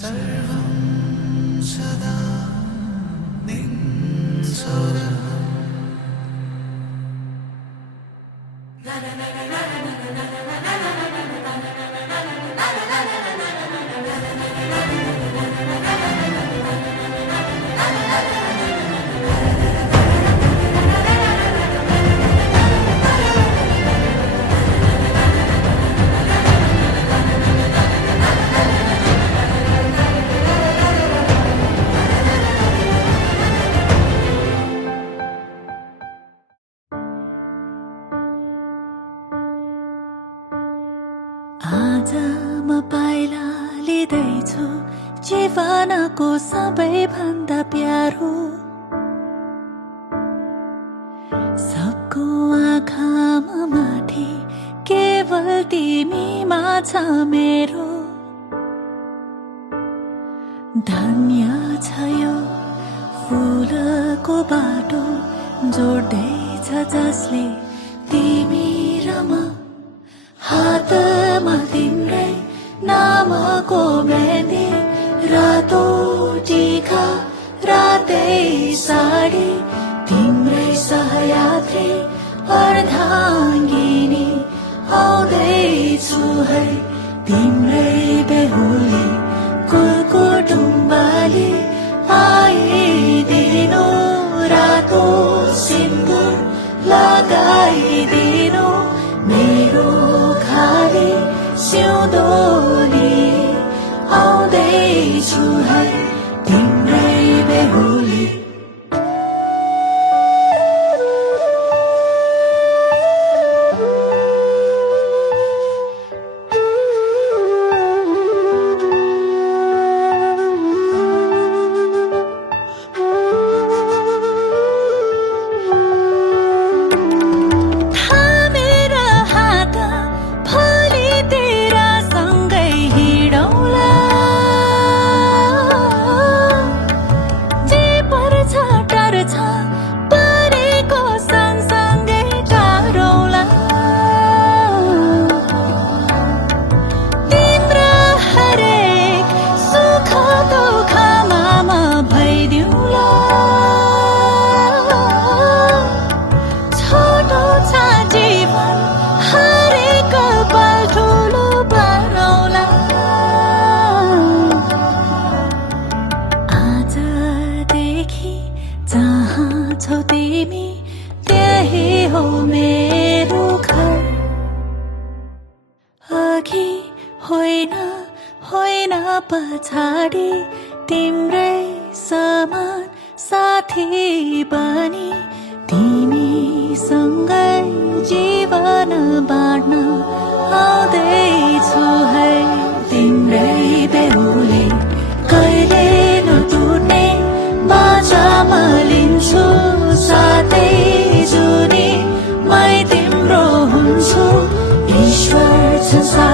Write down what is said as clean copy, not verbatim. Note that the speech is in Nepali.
सर्वं सदा निन्सोरः आज म पाइला लिँदैछु जीवनको सबैभन्दा प्यारो सबको आँखामा माथि केवल तिमीमा छ मेरो धन्य छ यो फुलको बाटो जोड्दैछ जसले तिमी र म हातमा तिम्रै नामको मेहन्दी रातो टीका रातै साडी तिम्रै सहयात्री अर्धाङ्गिनी आउँदैछु है तिम्रै बेहुली कुलकुटुम्बाले आइदिनु रातो सिन्दुर लगाइदिनु मेरो खाली सिउँदोली आउँदैछु है तिम्रै बेहुली जहाँ छौ तिमी त्यही हो मेरो घर अघि होइन होइन पछाडि तिम्रै समान साथी बनी तिमीसँगै जीवन बाँड्न आउँदैछु है तिम्रै बेहुली कहिले नटुट्ने बाचामा लिन्छु साथै जुनी मै तिम्रो हुन्छु ईश्वर संसार